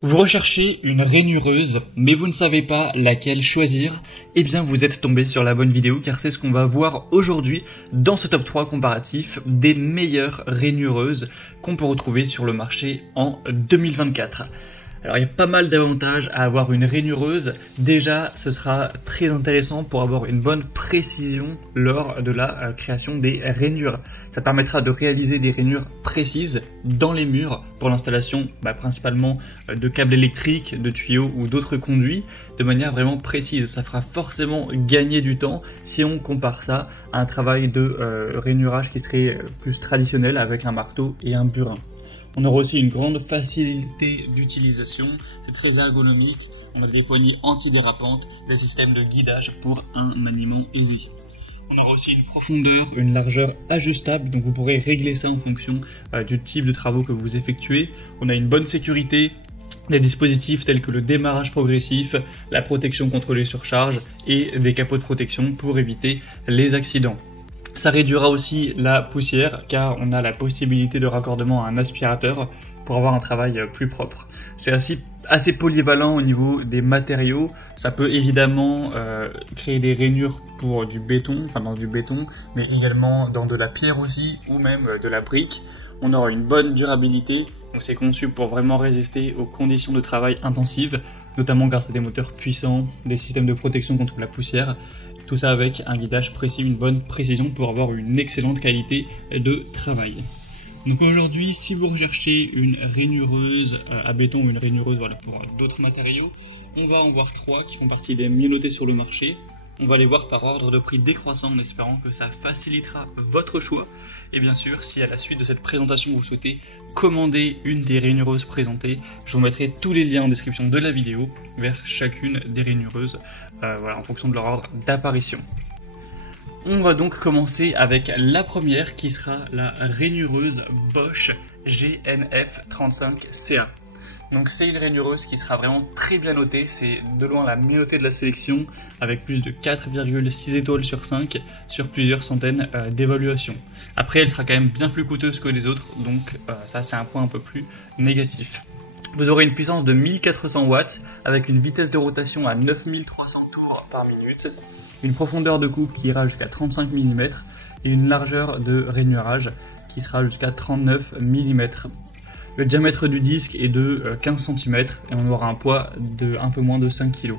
Vous recherchez une rainureuse, mais vous ne savez pas laquelle choisir? Eh bien, vous êtes tombé sur la bonne vidéo, car c'est ce qu'on va voir aujourd'hui dans ce top 3 comparatif des meilleures rainureuses qu'on peut retrouver sur le marché en 2024. Alors, il y a pas mal d'avantages à avoir une rainureuse. Déjà, ce sera très intéressant pour avoir une bonne précision lors de la création des rainures. Ça permettra de réaliser des rainures précises dans les murs pour l'installation principalement de câbles électriques, de tuyaux ou d'autres conduits de manière vraiment précise. Ça fera forcément gagner du temps si on compare ça à un travail de rainurage qui serait plus traditionnel avec un marteau et un burin. On aura aussi une grande facilité d'utilisation, c'est très ergonomique, on a des poignées antidérapantes, des systèmes de guidage pour un maniement aisé. On aura aussi une profondeur, une largeur ajustable, donc vous pourrez régler ça en fonction du type de travaux que vous effectuez. On a une bonne sécurité, des dispositifs tels que le démarrage progressif, la protection contre les surcharges et des capots de protection pour éviter les accidents. Ça réduira aussi la poussière car on a la possibilité de raccordement à un aspirateur pour avoir un travail plus propre. C'est assez polyvalent au niveau des matériaux. Ça peut évidemment créer des rainures pour du béton, dans du béton, mais également dans de la pierre aussi ou même de la brique. On aura une bonne durabilité, donc c'est conçu pour vraiment résister aux conditions de travail intensives, notamment grâce à des moteurs puissants, des systèmes de protection contre la poussière. Tout ça avec un guidage précis, une bonne précision pour avoir une excellente qualité de travail. Donc aujourd'hui, si vous recherchez une rainureuse à béton ou une rainureuse pour d'autres matériaux, on va en voir trois qui font partie des mieux notés sur le marché. On va les voir par ordre de prix décroissant en espérant que ça facilitera votre choix. Et bien sûr, si à la suite de cette présentation vous souhaitez commander une des rainureuses présentées, je vous mettrai tous les liens en description de la vidéo vers chacune des rainureuses, en fonction de leur ordre d'apparition. On va donc commencer avec la première qui sera la rainureuse Bosch GNF35CA. Donc c'est une rainureuse qui sera vraiment très bien notée, c'est de loin la mieux notée de la sélection avec plus de 4,6 étoiles sur 5 sur plusieurs centaines d'évaluations. Après elle sera quand même bien plus coûteuse que les autres, donc ça c'est un point un peu plus négatif. Vous aurez une puissance de 1400 watts avec une vitesse de rotation à 9300 tours par minute, une profondeur de coupe qui ira jusqu'à 35 mm et une largeur de rainurage qui sera jusqu'à 39 mm. Le diamètre du disque est de 15 cm et on aura un poids de un peu moins de 5 kg.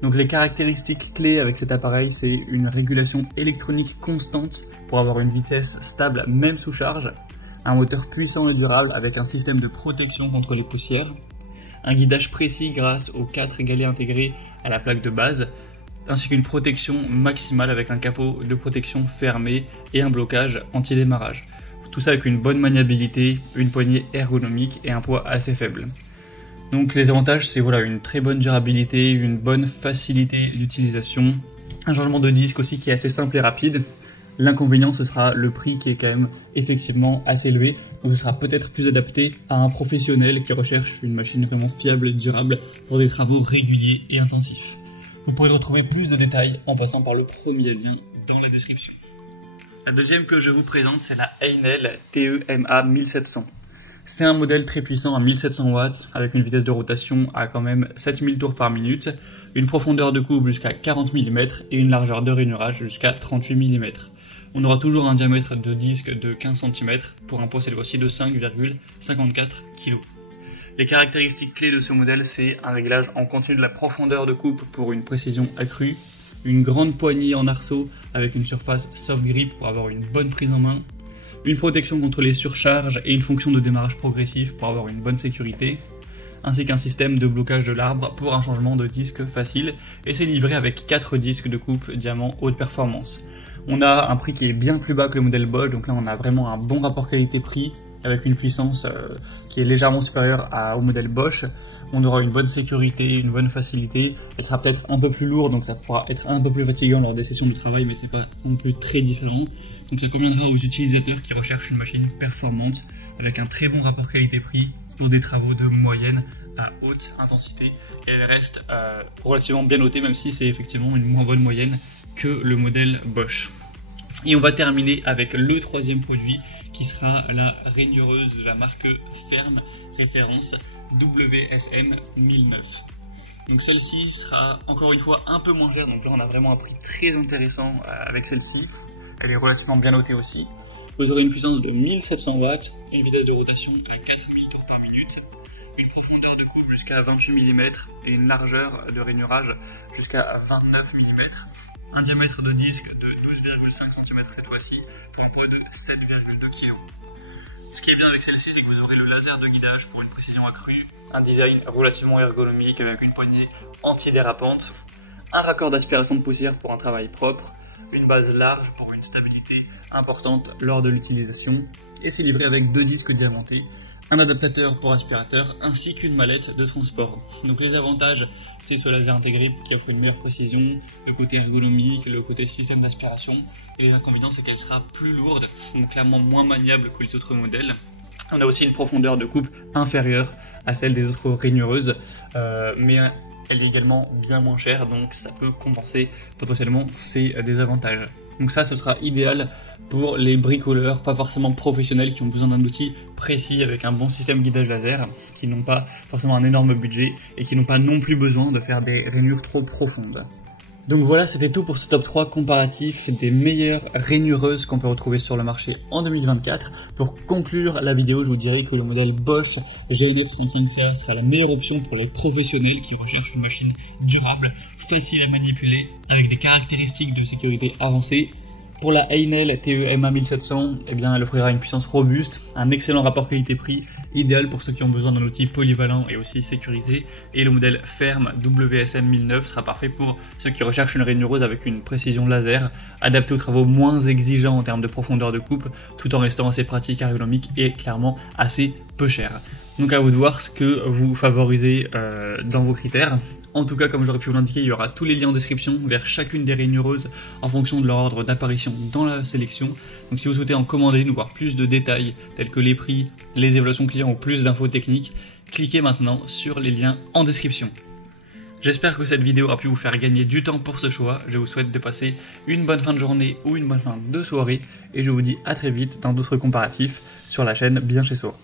Donc les caractéristiques clés avec cet appareil, c'est une régulation électronique constante pour avoir une vitesse stable même sous charge, un moteur puissant et durable avec un système de protection contre les poussières, un guidage précis grâce aux 4 galets intégrés à la plaque de base, ainsi qu'une protection maximale avec un capot de protection fermé et un blocage anti-démarrage. Tout ça avec une bonne maniabilité, une poignée ergonomique et un poids assez faible. Donc les avantages, c'est une très bonne durabilité, une bonne facilité d'utilisation, un changement de disque aussi qui est assez simple et rapide. L'inconvénient, ce sera le prix qui est quand même effectivement assez élevé, donc ce sera peut-être plus adapté à un professionnel qui recherche une machine vraiment fiable et durable pour des travaux réguliers et intensifs. Vous pourrez retrouver plus de détails en passant par le premier lien dans la description. La deuxième que je vous présente, c'est la Einel TEMA 1700. C'est un modèle très puissant à 1700 watts avec une vitesse de rotation à quand même 7000 tours par minute, une profondeur de coupe jusqu'à 40 mm et une largeur de rainurage jusqu'à 38 mm. On aura toujours un diamètre de disque de 15 cm pour un poids cette fois-ci de 5,54 kg. Les caractéristiques clés de ce modèle, c'est un réglage en continu de la profondeur de coupe pour une précision accrue, une grande poignée en arceau avec une surface soft grip pour avoir une bonne prise en main, une protection contre les surcharges et une fonction de démarrage progressif pour avoir une bonne sécurité, ainsi qu'un système de blocage de l'arbre pour un changement de disque facile, et c'est livré avec 4 disques de coupe diamant haute performance. On a un prix qui est bien plus bas que le modèle Bosch, donc là on a vraiment un bon rapport qualité-prix avec une puissance qui est légèrement supérieure au modèle Bosch. On aura une bonne sécurité, une bonne facilité. Elle sera peut-être un peu plus lourde, donc ça pourra être un peu plus fatigant lors des sessions de travail, mais c'est pas non plus très différent. Donc ça conviendra aux utilisateurs qui recherchent une machine performante avec un très bon rapport qualité-prix pour des travaux de moyenne à haute intensité. Et elle reste relativement bien notée, même si c'est effectivement une moins bonne moyenne que le modèle Bosch. Et on va terminer avec le troisième produit qui sera la rainureuse de la marque Ferme Référence WSM 1009. Donc celle-ci sera encore une fois un peu moins chère, donc là on a vraiment un prix très intéressant avec celle-ci. Elle est relativement bien notée aussi. Vous aurez une puissance de 1700 watts, une vitesse de rotation à 4000 tours par minute, une profondeur de coupe jusqu'à 28 mm et une largeur de rainurage jusqu'à 29 mm. Un diamètre de disque de 12,5 cm cette fois-ci, pour un poids de 7,2 kg. Ce qui est bien avec celle-ci, c'est que vous aurez le laser de guidage pour une précision accrue, un design relativement ergonomique avec une poignée antidérapante, un raccord d'aspiration de poussière pour un travail propre, une base large pour une stabilité importante lors de l'utilisation, et c'est livré avec 2 disques diamantés, un adaptateur pour aspirateur ainsi qu'une mallette de transport. Donc les avantages, c'est ce laser intégré qui offre une meilleure précision, le côté ergonomique, le côté système d'aspiration, et les inconvénients c'est qu'elle sera plus lourde, donc clairement moins maniable que les autres modèles. On a aussi une profondeur de coupe inférieure à celle des autres rainureuses, mais elle est également bien moins chère, donc ça peut compenser potentiellement ces désavantages. Donc ça, ce sera idéal pour les bricoleurs, pas forcément professionnels, qui ont besoin d'un outil précis avec un bon système guidage laser, qui n'ont pas forcément un énorme budget et qui n'ont pas non plus besoin de faire des rainures trop profondes. Donc voilà, c'était tout pour ce top 3 comparatif des meilleures rainureuses qu'on peut retrouver sur le marché en 2024. Pour conclure la vidéo, je vous dirais que le modèle Bosch GNF35CA sera la meilleure option pour les professionnels qui recherchent une machine durable, facile à manipuler, avec des caractéristiques de sécurité avancées. Pour la Heinel TE-MA 1700, eh bien, elle offrira une puissance robuste, un excellent rapport qualité-prix, idéal pour ceux qui ont besoin d'un outil polyvalent et aussi sécurisé. Et le modèle ferme WSM 1009 sera parfait pour ceux qui recherchent une rainureuse avec une précision laser, adaptée aux travaux moins exigeants en termes de profondeur de coupe, tout en restant assez pratique, ergonomique et clairement assez peu cher. Donc à vous de voir ce que vous favorisez dans vos critères. En tout cas, comme j'aurais pu vous l'indiquer, il y aura tous les liens en description vers chacune des rainureuses en fonction de leur ordre d'apparition dans la sélection. Donc si vous souhaitez en commander, nous voir plus de détails tels que les prix, les évaluations clients ou plus d'infos techniques, cliquez maintenant sur les liens en description. J'espère que cette vidéo a pu vous faire gagner du temps pour ce choix. Je vous souhaite de passer une bonne fin de journée ou une bonne fin de soirée et je vous dis à très vite dans d'autres comparatifs sur la chaîne Bien Chez Soi.